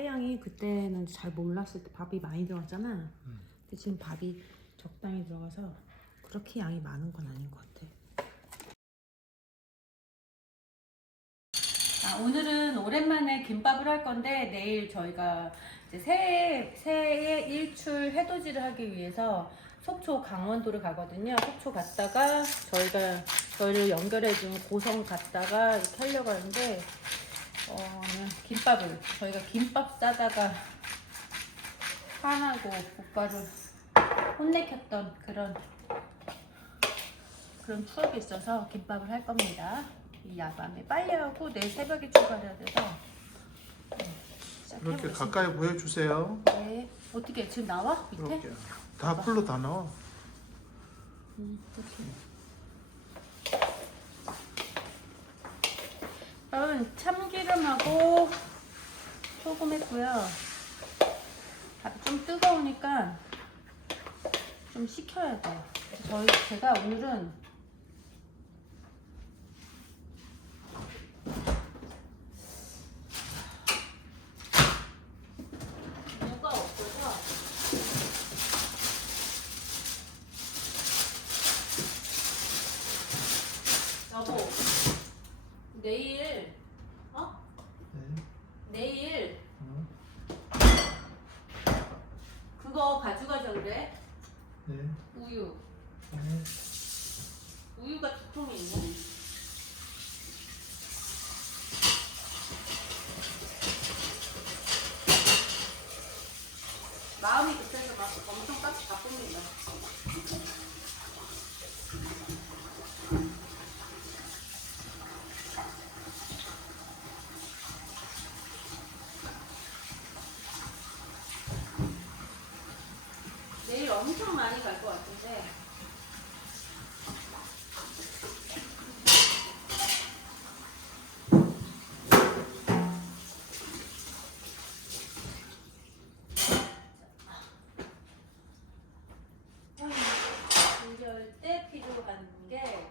밥의 양이 그때는 잘 몰랐을 때 밥이 많이 들어갔잖아. 근데 지금 밥이 적당히 들어가서 그렇게 양이 많은 건 아닌 것 같아. 아, 오늘은 오랜만에 김밥을 할 건데 내일 저희가 이제 새해, 새해 일출 해돋이를 하기 위해서 속초 강원도를 가거든요. 속초 갔다가 저희가 저희를 연결해 준 고성 갔다가 이렇게 하려고 하는데 어, 김밥을 저희가 김밥 싸다가 화나고 오빠를 혼내켰던 그런 그런 추억이 있어서 김밥을 할 겁니다. 이 야밤에 빨리 하고 내일 새벽에 출발해야 돼서 네, 이렇게 시작해보겠습니다. 가까이 보여주세요. 네. 어떻게 지금 나와 밑에? 이렇게 다 풀로 다 나와. 음, 이렇게. 여러분 참기름하고 소금 했고요. 밥이 좀 뜨거우니까 좀 식혀야 돼요. 저희 제가 오늘은 내일 어? 네. 내일 어, 그거 가져가자 그래 네. 우유 네. 우유가 두 통이 있네 마음이 급해서 막 엄청 깍 바쁩니다 내일 엄청 많이 갈 것 같은데 이럴 때 필요한 게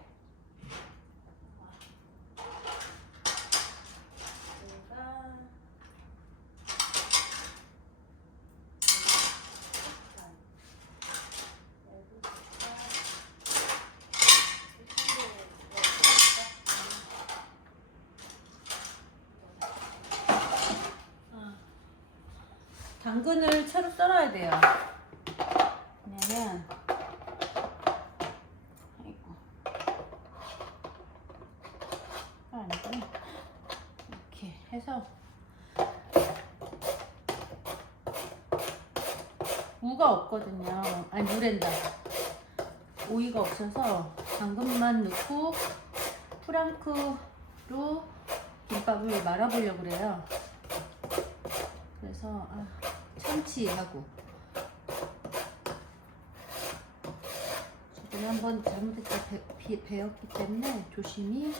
제가 당근을 채로 썰어야 돼요. 왜냐면 아이고. 아, 아니구나. 이렇게 해서 무가 없거든요. 아니 무랜다. 오이가 없어서 당근만 넣고 프랑크로 김밥을 말아보려고 그래요. 그래서 아, 참치하고. 저번에 한번 잘못했다 배, 비- 배웠기 때문에 조심히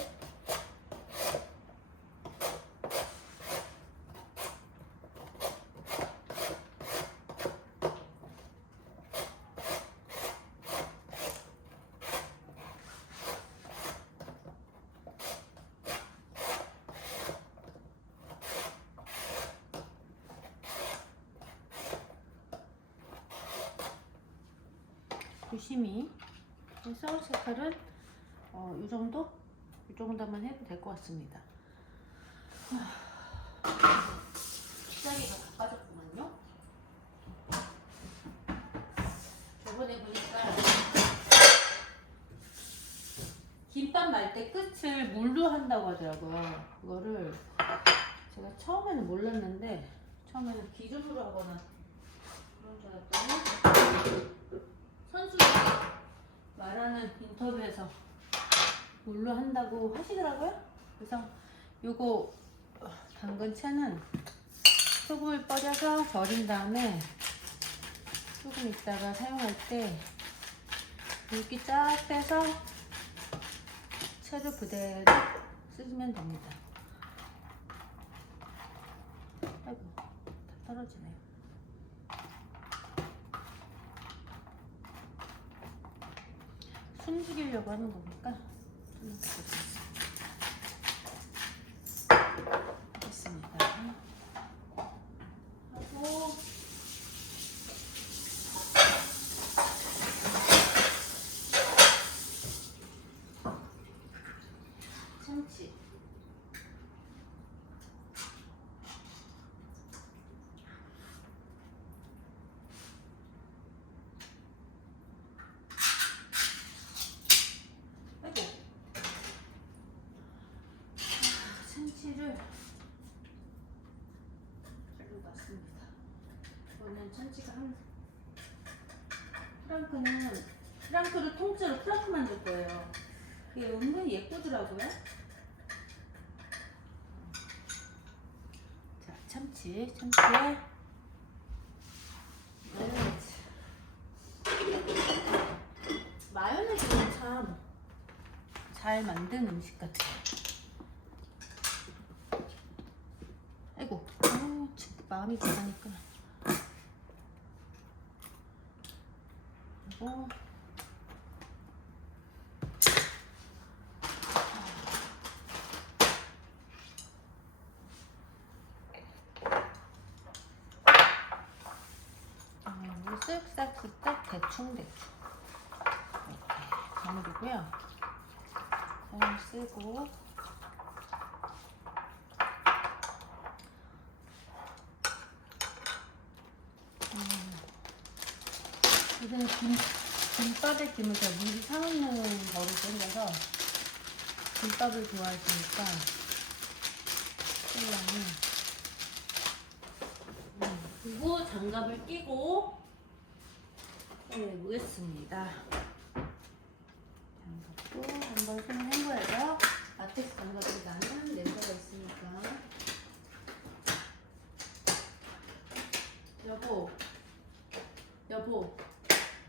해서 색깔은 어, 이 정도? 이 정도만 해도 될 것 같습니다. 하, 시작이가 가빠졌구만요. 저번에 보니까 김밥 말 때 끝을 물로 한다고 하더라고요. 그거를 제가 처음에는 몰랐는데 처음에는 기준으로 하거나 그런 줄 알았더니 선수들이 말하는 인터뷰에서 물로 한다고 하시더라고요. 그래서 요거 어, 당근 채는 소금을 뿌려서 절인 다음에 조금 있다가 사용할 때 물기 쫙 빼서 채를 그대로 쓰시면 됩니다. 아이고, 다 떨어지네요. 숨 죽이려고 하는 거니까 좀됐습니다. 하고 참치. 아이고. 아, 잘로 놨습니다. 이거는 참치가 한 프랑크는 프랑크를 통째로 프랑크만 줄 거예요. 그게 은근히 예쁘더라고요. 자, 참치, 참치에 마요네즈. 마요네즈는 참 잘 만든 음식 같아요. 아이고, 어, 참, 마음이 급하니까. 그리고 음, 쓱싹쓱싹 대충 대충 이렇게 가무리고요. 잘 쓰고 이거는 김, 김밥에 김을 제가 미리 사놓는 버릇이 생겨서 김밥을 좋아하시니까 신랑이 음, 그리고 장갑을 끼고 해보겠습니다. 장갑도 한번 손을 헹궈야죠. 라텍스 장갑이 나는 냄새가 있으니까. 여보, 여보,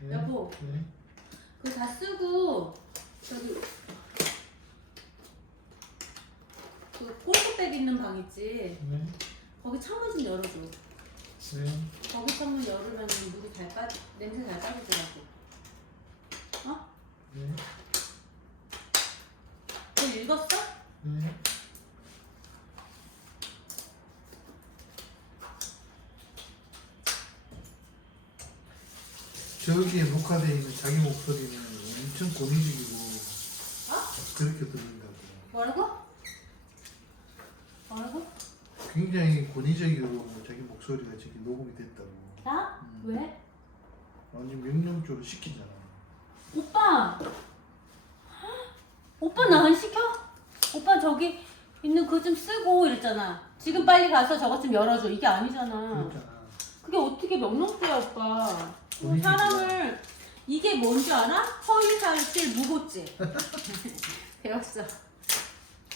네. 여보. 네. 그거 다 쓰고 저기 그 골프백 있지. 네. 거기 창문 좀 열어줘. 네. 거기 창문 열으면 물이 잘 빠, 냄새 잘 빠지더라고. 어? 네. 그거 읽었어? 네. 저기에 녹화되어 있는 자기 목소리는 엄청 권위적이고 어? 그렇게 들린다고. 뭐라고? 뭐라고? 굉장히 권위적이고 자기 목소리가 저기 녹음이 됐다고. 나? 음. 왜? 완전 명령조로 시키잖아. 오빠! 오빠 나 안 시켜? 오빠 저기 있는 그거 좀 쓰고 이랬잖아. 지금 빨리 가서 저것 좀 열어줘. 이게 아니잖아. 그랬잖아. 그게 어떻게 명령죄야 오빠 사람을 이게 뭔지 알아? 허위사실 무고죄 배웠어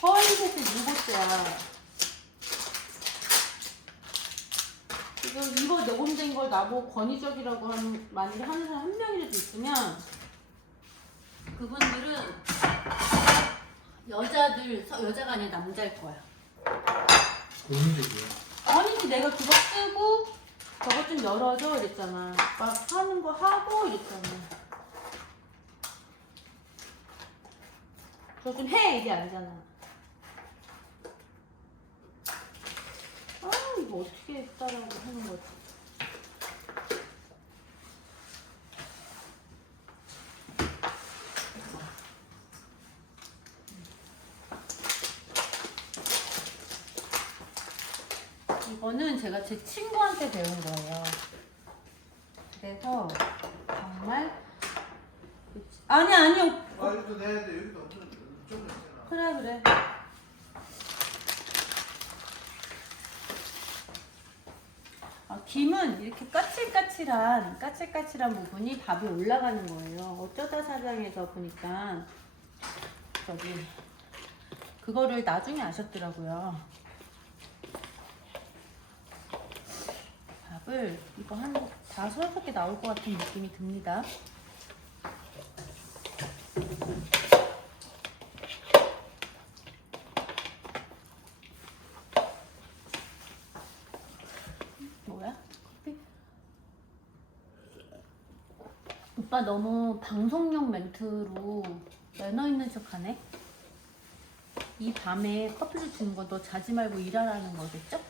허위사실 무고죄야 지금 이거 녹음된 걸 나보고 권위적이라고 하는 만약에 하는 사람 한 명이라도 있으면 그분들은 여자들 서- 여자가 아니라 남자일 거야. 권위적이야. 아니지 내가 그거 쓰고 저거 좀 열어줘 이랬잖아. 막 하는 거 하고 이랬잖아. 저거 좀해 이게 아니잖아 아 이거 어떻게 따라하고 하는 거지 이거는 제가 제 친구한테 배운 거예요. 그래서 정말 아니 아니요 아 여기도 내야 돼. 여기도 엄청 좀 있잖아. 그래 그래 김은 이렇게 까칠까칠한 까칠까칠한 부분이 밥에 올라가는 거예요. 어쩌다 사장에서 보니까. 저기 그거를 나중에 아셨더라고요. 밥을 이거 한 다섯 개 나올 것 같은 느낌이 듭니다 뭐야? 커피? 오빠 너무 방송용 멘트로 매너 있는 척하네. 이 밤에 커피를 주는 거 너 자지 말고 일하라는 거겠죠?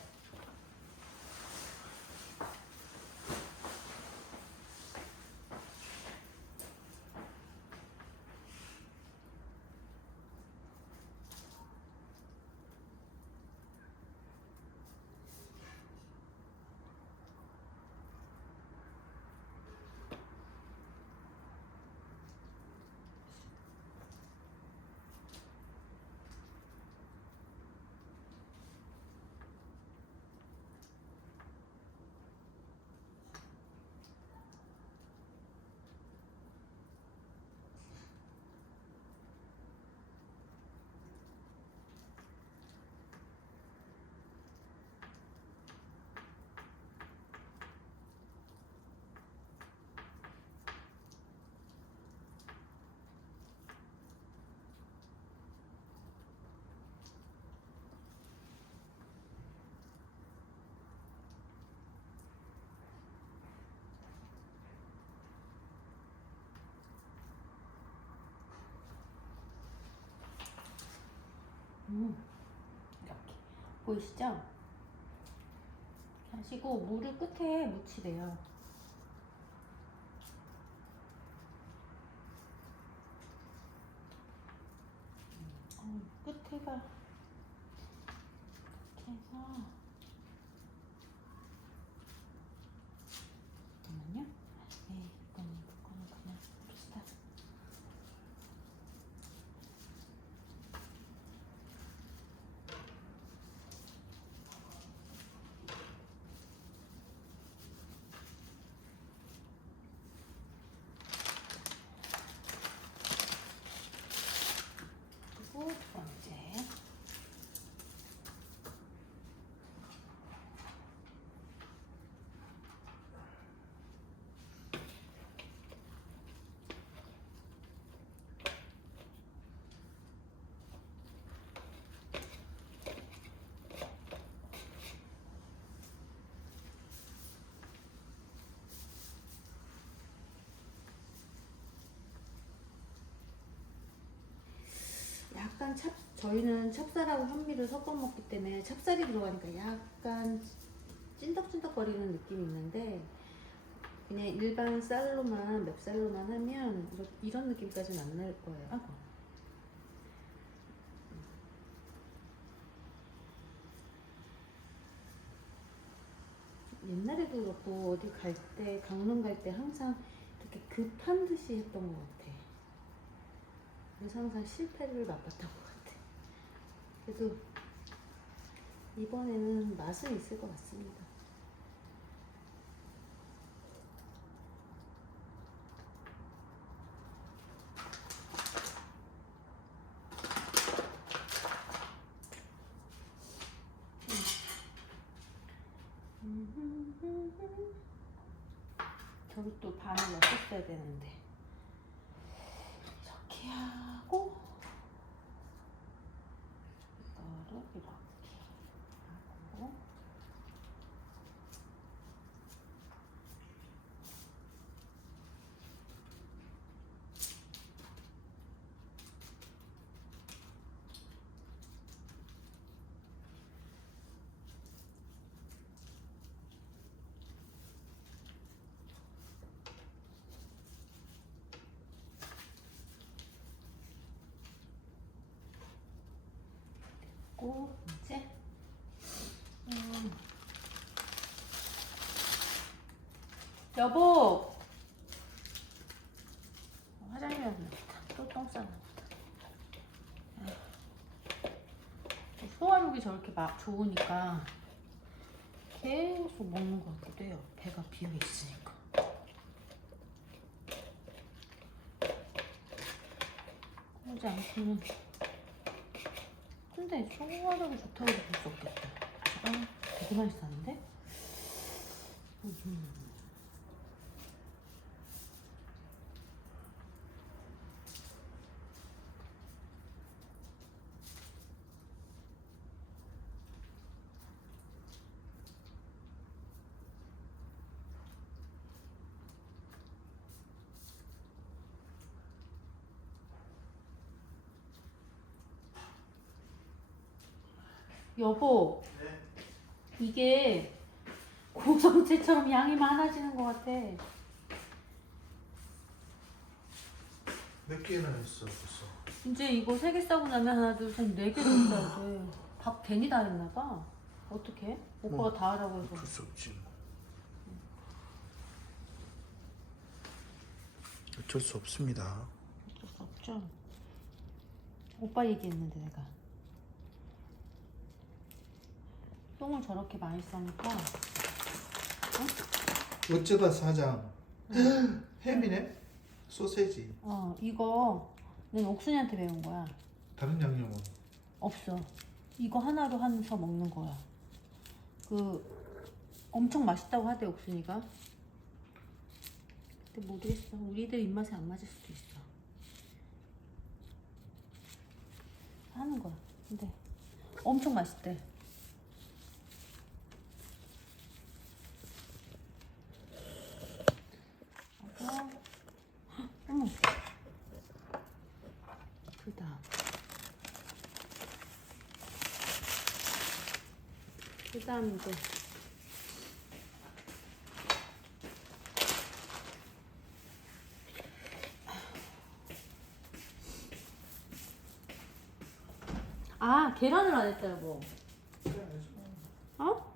음, 이렇게 보이시죠? 하시고 물을 끝에 묻히래요. 어, 끝에가 이렇게 해서 잠깐만요. 네, 이거는 그거는 그냥 봅시다. 그리고 두 번째. 약간 찹 저희는 찹쌀하고 현미를 섞어 먹기 때문에 찹쌀이 들어가니까 약간 찐덕찐덕거리는 느낌이 있는데 그냥 일반 쌀로만 맵쌀로만 하면 이런, 이런 느낌까지는 안 날 거예요. 아이고. 옛날에도 그렇고 어디 갈 때 강릉 갈 때 항상 이렇게 급한 듯이 했던 것 같아. 그래서 항상 실패를 맛봤던 것 같아. 그래도 이번에는 맛은 있을 것 같습니다. 저기 또 반을 넣었어야 되는데 이렇게 하고 이거를 이렇게 하고 고 이제. 음. 여보! 화장실 왔다 또똥 싸놨다 소화력이 저렇게 막 좋으니까 계속 먹는 것 같기도 해요. 배가 비어 있으니까. 그러지 않고는 근데 소화력이 좋다고도 볼수 없겠다. 아, 되게 맛있었는데? 음. 여보, 네. 이게 고성체처럼 양이 많아지는 것 같아. 몇 개나 했어 벌써? 이제 이거 세 개 싸고 나면 하나, 둘, 셋, 네개 정도 돼. 밥 괜히 다 했나 봐. 어떡해? 오빠가 뭐, 다 하라고 해서. 어쩔 수 없지. 어쩔 수 없습니다. 어쩔 수 없죠. 오빠 얘기했는데 내가. 똥을 저렇게 많이 싸니까 어쩌다 사장 햄이네? 소세지 어 이거 는 옥순이한테 배운 거야. 다른 양념은 없어. 이거 하나로 하면서 먹는 거야. 그 엄청 맛있다고 하대 옥순이가. 근데 모르겠어. 우리들 입맛에 안 맞을 수도 있어. 하는 거야. 근데 엄청 맛있대. 하고, 헉, 어머. 그다음. 그다음 이제 아 계란을 안 했다 여보 어?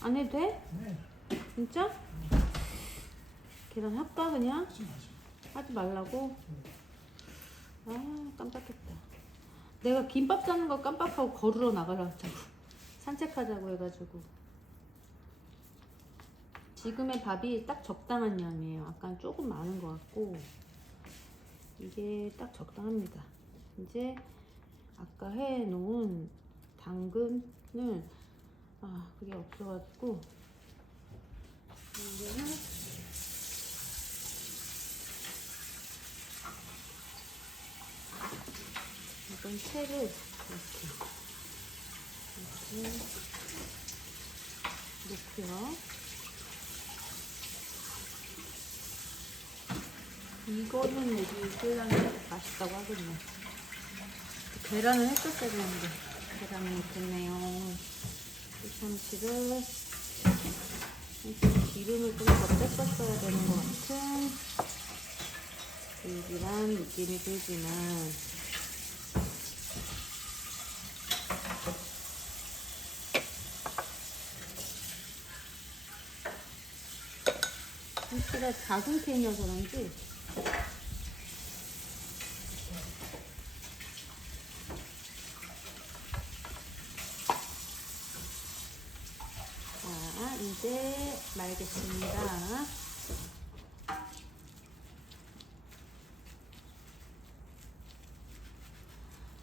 안 해도 돼? 네. 진짜? 계란 할까 그냥? 하지 말라고? 아 깜빡했다. 내가 김밥 싸는 거 깜빡하고 걸으러 나가려고 했잖아 산책하자고 해가지고. 지금의 밥이 딱 적당한 양이에요. 아까 조금 많은 것 같고. 이게 딱 적당합니다. 이제 아까 해놓은 당근을 아 그게 없어가지고. 이제는 이건 채를 이렇게 이렇게 놓고요. 이거는 우리 신랑이 맛있다고 하겠네. 계란을 했었어야 되는데 계란을 못했네요. 참치 기름을 좀 더 뺐었어야 되는 것 같은 불길한 느낌이 들지만 참치가 작은 캔이어서 그런지 자 이제 말겠습니다.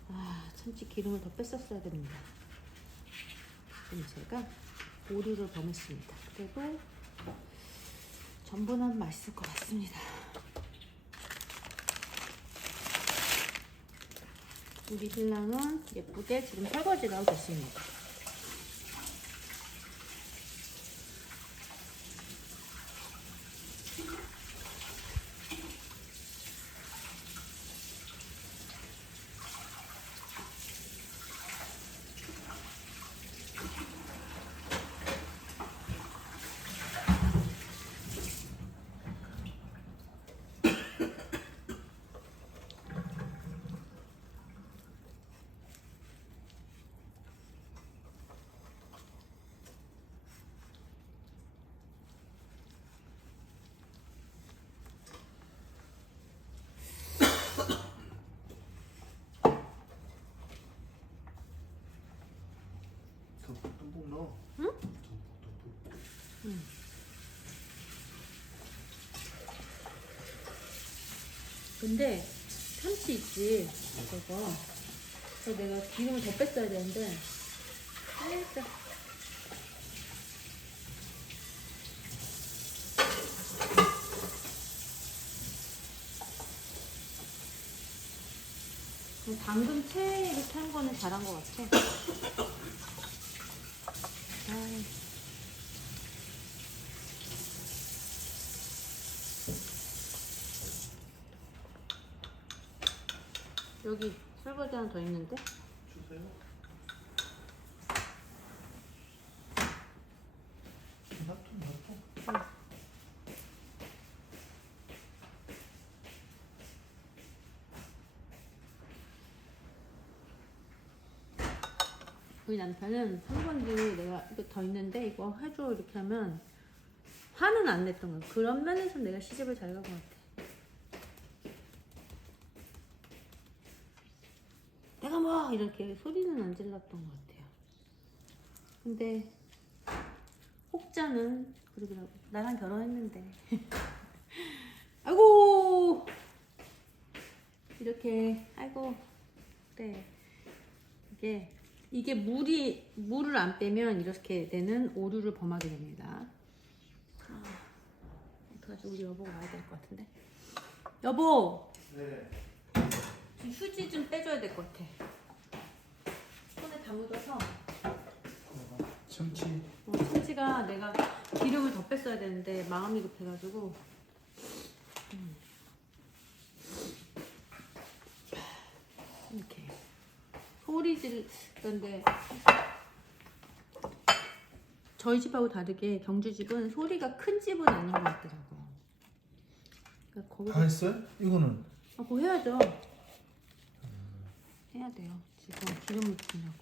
아 참치 기름을 더 뺐었어야 됩니다. 지금 제가 오류를 범했습니다. 그래도 전분은 맛있을 것 같습니다. 우리 신랑은 예쁘게 지금 설거지를 하고 계십니다. 듬뿍 넣어. 응? 듬뿍 듬뿍. 근데 참치 있지, 저거. 그래서 내가 기름을 더 뺐어야 되는데 살짝 방금 채 이렇게 한 거는 잘한 것 같아. 여기 설거지 하나 더 있는데? 주세요. 저희 남편은 한 번도 내가 이거 더 있는데 이거 해줘 이렇게 하면 화는 안 냈던 거야. 그런 면에서 내가 시집을 잘 간 것 같아. 내가 뭐 이렇게 소리는 안 질렀던 것 같아요. 근데 혹자는 그러더라고. 나랑 결혼했는데. 아이고 이렇게 아이고 그래 이게 이게 물이 물을 안 빼면 이렇게 되는 오류를 범하게 됩니다. 아, 어떡하지 우리 여보가 와야 될 것 같은데. 여보 네. 좀 휴지 좀 빼줘야 될 것 같아. 손에 다 묻어서 참치. 어, 참치가 내가 기름을 더 뺐어야 되는데 마음이 급해가지고 음. 이렇게 소리 지 르는데 저희 집하고 다르게 경주 집은 소리가 큰 집은 아닌 것 같더라고. 그러니까 다 했어요? 이거는 아, 그거 해야죠. 해야 돼요. 지금 기름을 붓느라고.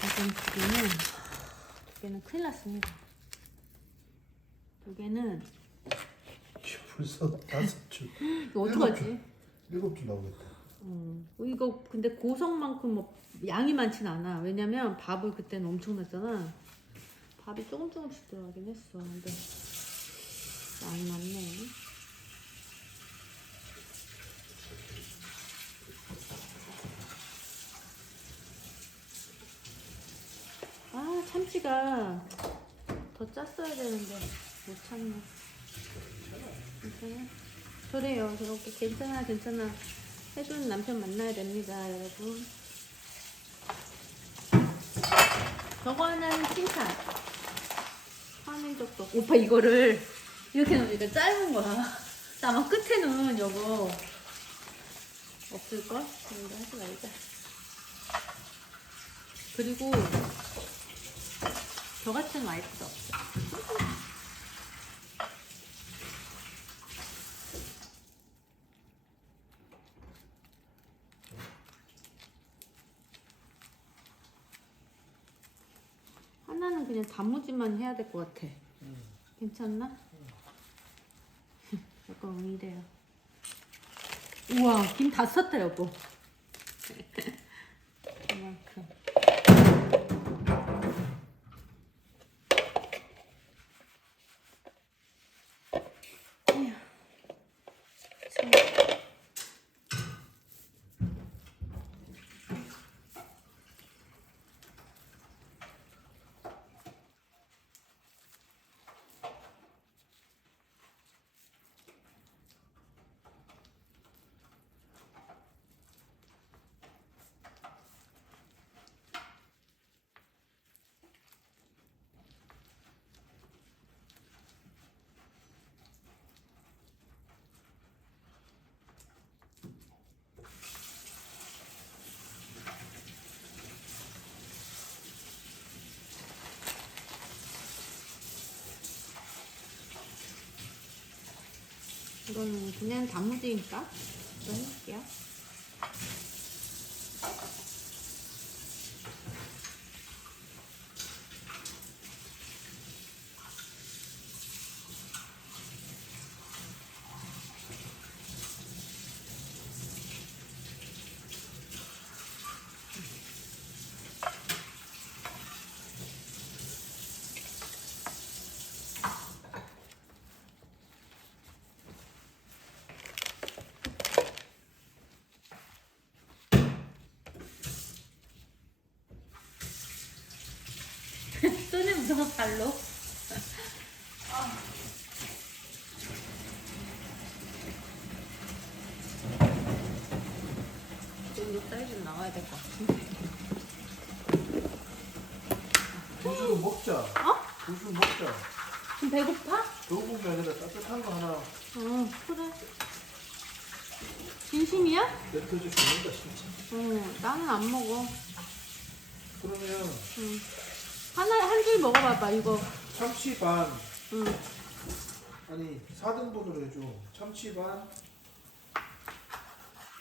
지금 두 개는, 두 개는 큰일 났습니다. 두 개는, 벌써 다섯 줄. 이거 어떡하지? 일곱 줄 나오겠다. 음, 이거 근데 고성만큼 뭐 양이 많진 않아. 왜냐면 밥을 그때는 엄청 넣었잖아. 밥이 조금 조금씩 들어가긴 했어. 근데 양이 많네. 아 참치가 더 짰어야 되는데 못 찼네. 괜찮아? 그래요. 저렇게 괜찮아, 괜찮아. 해주는 남편 만나야 됩니다, 여러분. 저거는 칭찬. 화낸 적도 없고. 오빠 이거를 이렇게 놓으니까 짧은 거야. 아마 끝에는 여보 없을걸? 이거 하지 말자. 그리고 저 같은 와이프도 없어. 단무지만 해야 될 것 같아. 괜찮나? 약간 의래요. 우와, 김 다 썼다, 여보. 이만큼. 에휴. 참. 이거는 그냥 단무지니까 이거 해볼게요. 묻어서 발로. 이 정도 사이즈는 나와야 될 것 같은데. 고수로 먹자. 어? 고수 먹자. 지금 배고파? 더운 게 아니라 따뜻한 거 하나 어, 그래. 진심이야? 내려줘 죽는다 진짜. 어, 나는 안 먹어. 그러면 응. 하나, 한 줄 먹어봐봐, 이거. 참치 반 응. 아니 4등분으로 해줘. 참치 반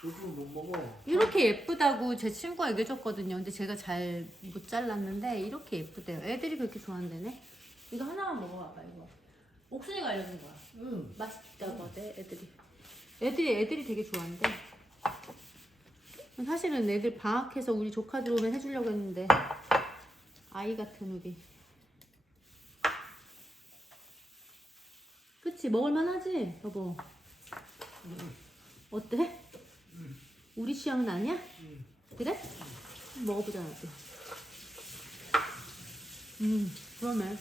요즘 못 먹어. 이렇게 예쁘다고 제 친구가 얘기해줬거든요. 근데 제가 잘 못 잘랐는데 이렇게 예쁘대요. 애들이 그렇게 좋아한대네. 이거 하나만 먹어봐봐 이거. 옥순이가 알려준 거야. 응. 맛있다고 하대 애들이. 애들이 애들이 되게 좋아한대. 사실은 애들 방학해서 우리 조카 들 오면 해주려고 했는데 아이 같은 우리. 그치 먹을만하지 여보. 어때? 우리 취향은 아니야? 그래? 먹어보자. 음 그러네.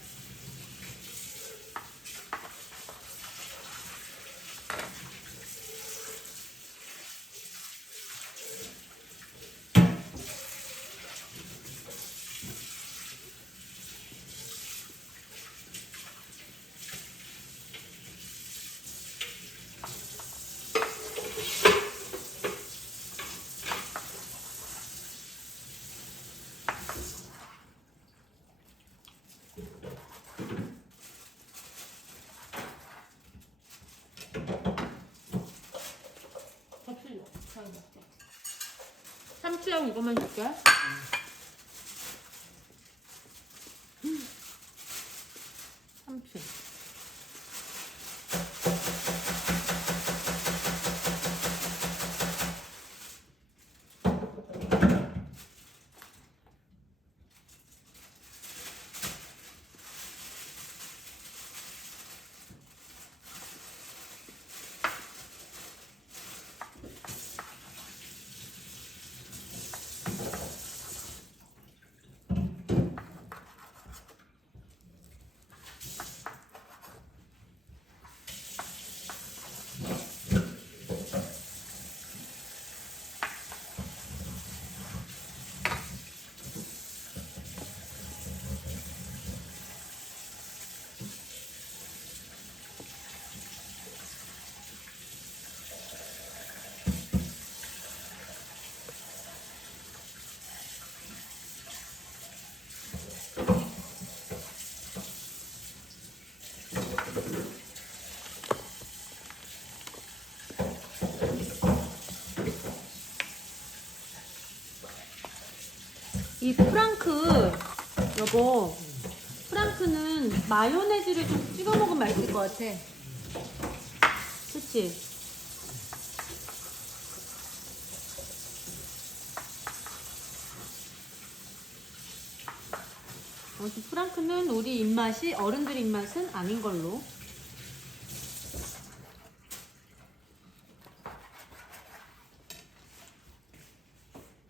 접시 잘 먹자. 삼치랑 이거만 줄게. 음. 삼치. 이 프랑크 여보 프랑크는 마요네즈를 좀 찍어 먹으면 맛있을 것 같아. 그치? 아무튼 프랑크는 우리 입맛이 어른들 입맛은 아닌 걸로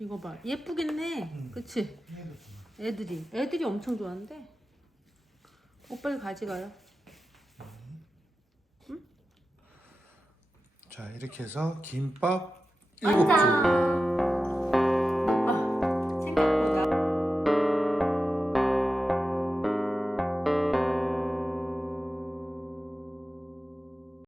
이거 봐. 예쁘긴 해 그치? 애들이. 애들이 엄청 좋아한대 오빠 이거 가져가요. 자 이렇게 해서 김밥 일곱 줄